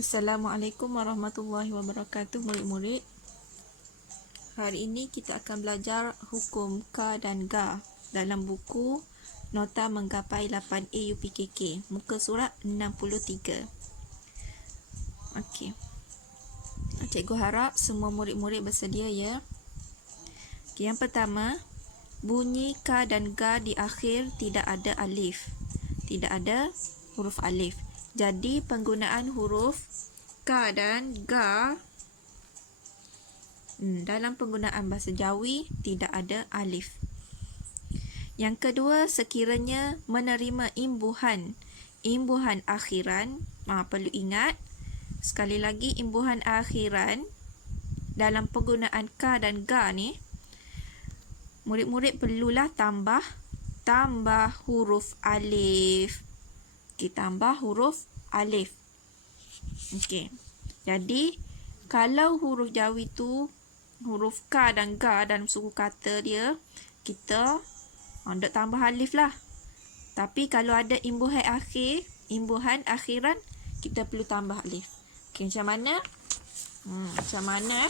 Assalamualaikum warahmatullahi wabarakatuh murid-murid. Hari ini kita akan belajar hukum Ka dan Ga dalam buku Nota Menggapai 8A UPKK, muka surat 63. Okey. Cikgu harap semua murid-murid bersedia ya. Okay, yang pertama, bunyi Ka dan Ga di akhir tidak ada alif. Tidak ada huruf alif. Jadi penggunaan huruf Ka dan Ga dalam penggunaan bahasa Jawi tidak ada alif. Yang kedua, sekiranya menerima imbuhan akhiran, perlu ingat sekali lagi imbuhan akhiran dalam penggunaan Ka dan Ga ni, murid-murid perlulah tambah huruf alif. Okey, tambah huruf alif. Okey. Jadi kalau huruf Jawi tu huruf Ka dan Ga dalam suku kata dia, kita nak tambah alif lah. Tapi kalau ada imbuhan akhiran, kita perlu tambah alif. Okey, macam mana? Macam mana?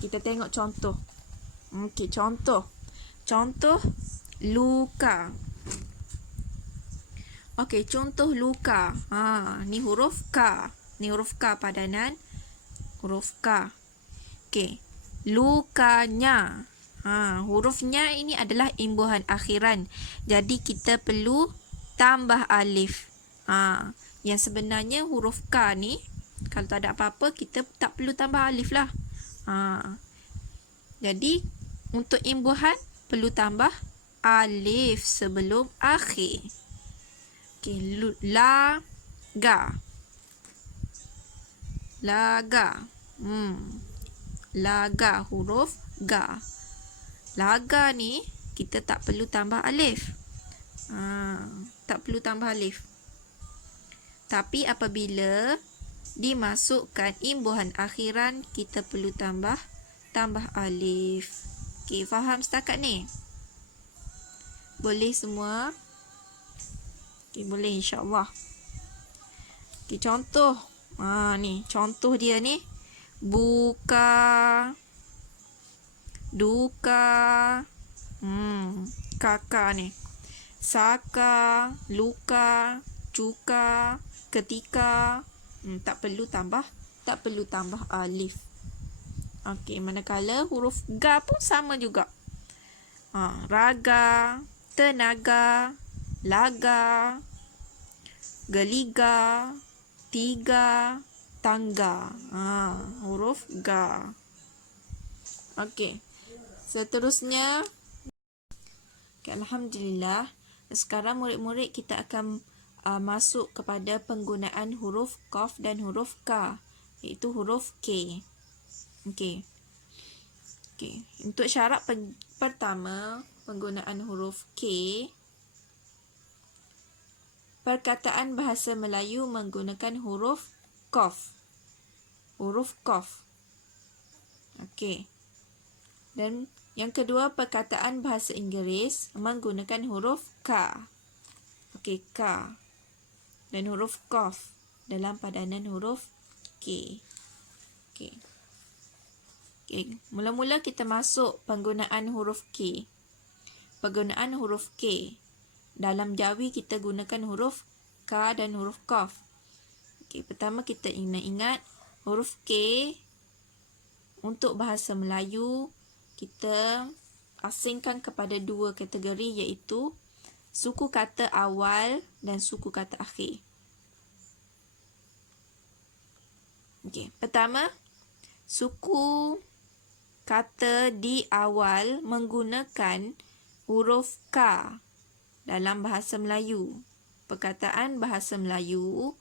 Kita tengok contoh. Okey, contoh luka. Okey, contoh luka. Ni huruf Ka. Ni huruf Ka padanan huruf Ka. Okey, lukanya. Hurufnya ini adalah imbuhan akhiran. Jadi kita perlu tambah alif. Yang sebenarnya huruf Ka ni kalau tak ada apa-apa kita tak perlu tambah alif lah. Jadi untuk imbuhan perlu tambah alif sebelum akhir. Okey, laga. Laga huruf Ga. Laga ni kita tak perlu tambah alif. Tak perlu tambah alif. Tapi apabila dimasukkan imbuhan akhiran, kita perlu tambah alif. Okey, faham setakat ni? Boleh semua? Okey, boleh insya-Allah. Okey, contoh. Ni contoh dia ni. Buka, duka, kakak ni. Saka, luka, cuka, ketika. Tak perlu tambah alif. Okey, manakala huruf Ga pun sama juga. Raga, tenaga, laga, geliga, tiga, tangga. Huruf Ga. Okey. Seterusnya, alhamdulillah. Sekarang murid-murid kita akan masuk kepada penggunaan huruf Qaf dan huruf Ka, iaitu huruf K. Okey. Untuk syarat pertama, penggunaan huruf K. Perkataan bahasa Melayu menggunakan huruf Qaf. Huruf Qaf. Okey. Dan yang kedua, perkataan bahasa Inggeris menggunakan huruf K. Okey, K. Dan huruf Qaf dalam padanan huruf K. Okey. Mula-mula kita masuk penggunaan huruf K. Penggunaan huruf K. Dalam Jawi kita gunakan huruf K dan huruf Qaf. Okey, pertama kita ingat huruf K untuk bahasa Melayu kita asingkan kepada dua kategori, iaitu suku kata awal dan suku kata akhir. Okey, pertama, suku kata di awal menggunakan huruf K dalam bahasa Melayu. Perkataan bahasa Melayu,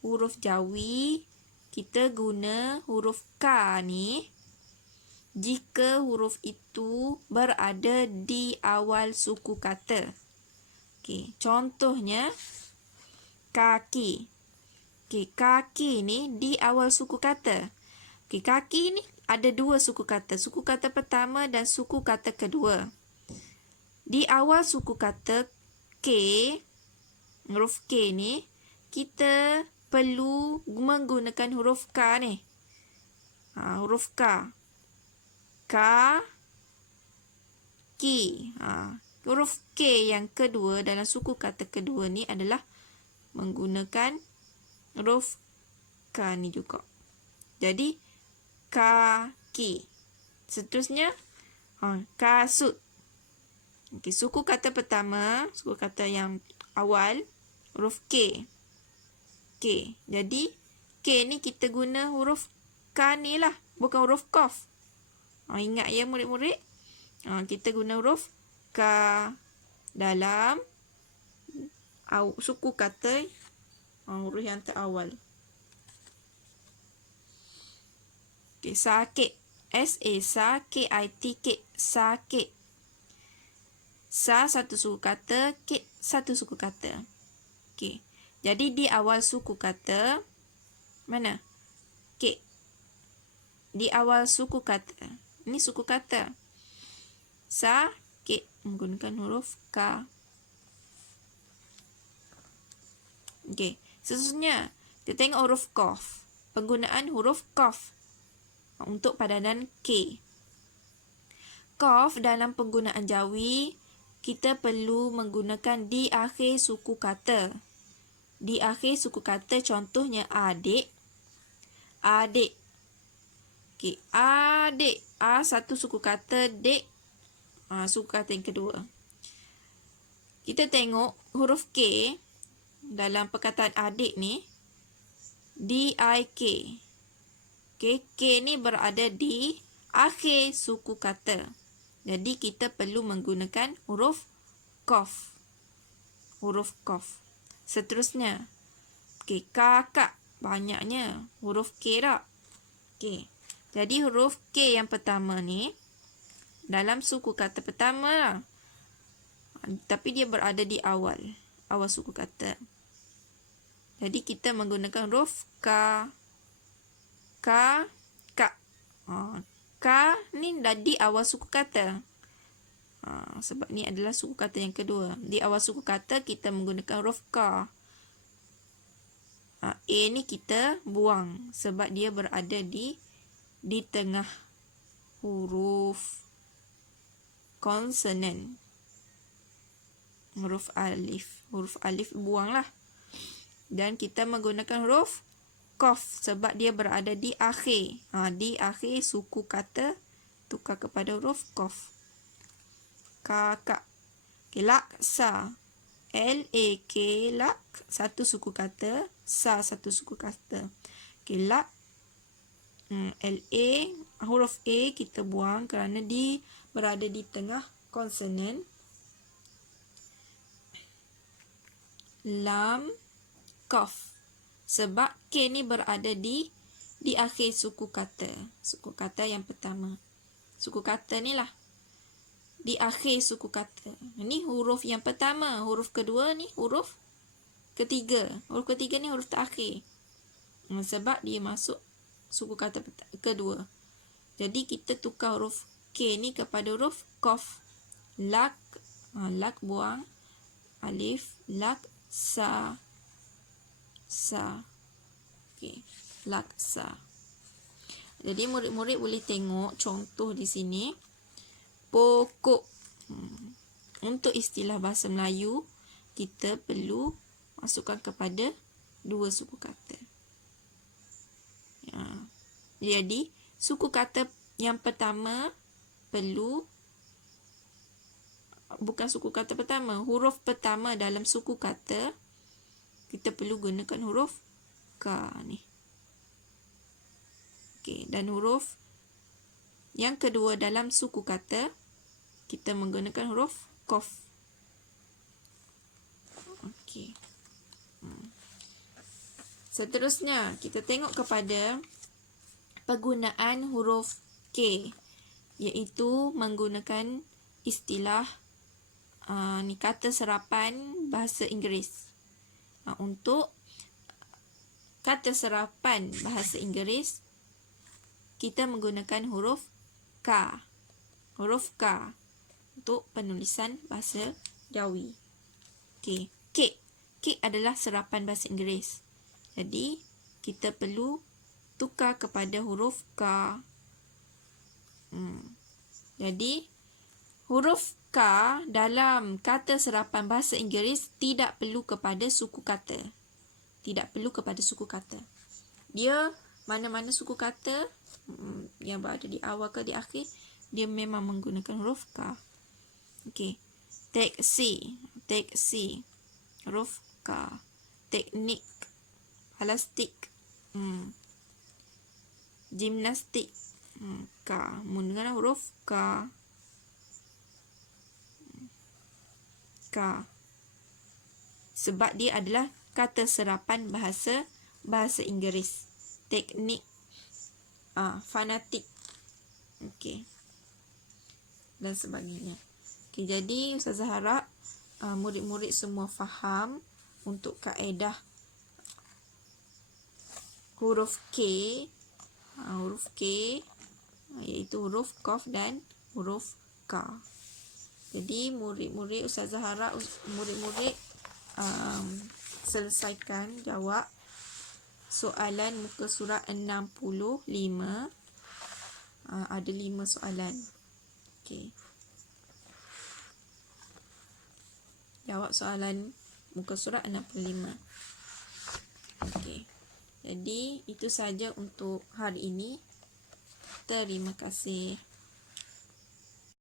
huruf Jawi, kita guna huruf K ni jika huruf itu berada di awal suku kata. Okey, contohnya kaki. Okey, kaki ni di awal suku kata. Okey, kaki ni ada dua suku kata. Suku kata pertama dan suku kata kedua. Di awal suku kata K, huruf K ni, kita perlu menggunakan huruf K ni. Huruf K. K, Ki. Huruf K yang kedua dalam suku kata kedua ni adalah menggunakan huruf K ni juga. Jadi, kaki. Seterusnya, kasut. Okay, suku kata pertama, suku kata yang awal, huruf K. K. Jadi, K ni kita guna huruf K ni lah, bukan huruf Qaf. Ingat ya murid-murid? Kita guna huruf K dalam suku kata huruf yang terawal. Okay, sakit. S-A-K-I-T-K. Sakit. Sa satu suku kata, K satu suku kata. Okay. Jadi di awal suku kata, mana? K. Di awal suku kata. Ini suku kata. Sa, K. Menggunakan huruf K. Okay. Seterusnya, kita tengok huruf Qaf. Penggunaan huruf Qaf untuk padanan K. Qaf dalam penggunaan Jawi, kita perlu menggunakan di akhir suku kata. Di akhir suku kata contohnya adik. Adik. Okay. Adik. A satu suku kata, dek. Suku kata yang kedua. Kita tengok huruf K dalam perkataan adik ni. D-I-K. Okay. K ni berada di akhir suku kata. Jadi kita perlu menggunakan huruf Qaf. Huruf Qaf. Seterusnya. Okay. Kakak. Banyaknya huruf K tak? Okay. Jadi huruf K yang pertama ni dalam suku kata pertama lah. Tapi dia berada di awal suku kata. Jadi kita menggunakan huruf K. K. K ni dah di awal suku kata. Sebab ni adalah suku kata yang kedua. Di awal suku kata kita menggunakan huruf K. A ni kita buang sebab dia berada di tengah huruf konsonan. Huruf alif. Huruf alif buanglah. Dan kita menggunakan huruf Qaf sebab dia berada di akhir. Di akhir suku kata tukar kepada huruf Qaf. Kakak. Okay, laksa. L-A-K, lak. Satu suku kata. Sa satu suku kata. Okay, lak. L-A, huruf A kita buang kerana dia berada di tengah konsonan. Lam, Qaf. Sebab K ni berada di akhir suku kata. Suku kata yang pertama. Suku kata ni lah. Di akhir suku kata. Ini huruf yang pertama. Huruf kedua ni huruf ketiga. Huruf ketiga ni huruf terakhir. Sebab dia masuk suku kata kedua. Jadi kita tukar huruf K ni kepada huruf Qaf. Lak. Lak buang. Alif. Lak. Sa. Sa. Okay. Laksa. Jadi murid-murid boleh tengok contoh di sini. Pokok. Untuk istilah bahasa Melayu, kita perlu masukkan kepada dua suku kata. Jadi, suku kata yang pertama perlu, bukan suku kata pertama, huruf pertama dalam suku kata, kita perlu gunakan huruf K ni. Okay, dan huruf yang kedua dalam suku kata, kita menggunakan huruf Qaf. Okay. Seterusnya, kita tengok kepada penggunaan huruf K, iaitu menggunakan istilah ni kata serapan bahasa Inggeris. Untuk kata serapan bahasa Inggeris, kita menggunakan huruf K. Huruf K untuk penulisan bahasa Jawi. Okay. K adalah serapan bahasa Inggeris. Jadi, kita perlu tukar kepada huruf K. Jadi, huruf K dalam kata serapan bahasa Inggeris tidak perlu kepada suku kata. Tidak perlu kepada suku kata. Dia mana-mana suku kata yang berada di awal ke di akhir, dia memang menggunakan huruf K. Okey. Taksi, taksi, huruf K. Teknik, plastik, gimnastik, K. Menggunakan huruf K. K. Sebab dia adalah kata serapan bahasa Inggeris. Teknik, fanatik, okey, dan sebagainya. Okey, jadi Ustazah harap murid-murid semua faham untuk kaedah huruf K, iaitu huruf Qaf dan huruf K. Jadi murid-murid, Ustazah harap murid-murid selesaikan jawab soalan muka surat 65. Ada 5 soalan. Okey. Jawab soalan muka surat 65. Okey. Jadi itu saja untuk hari ini. Terima kasih.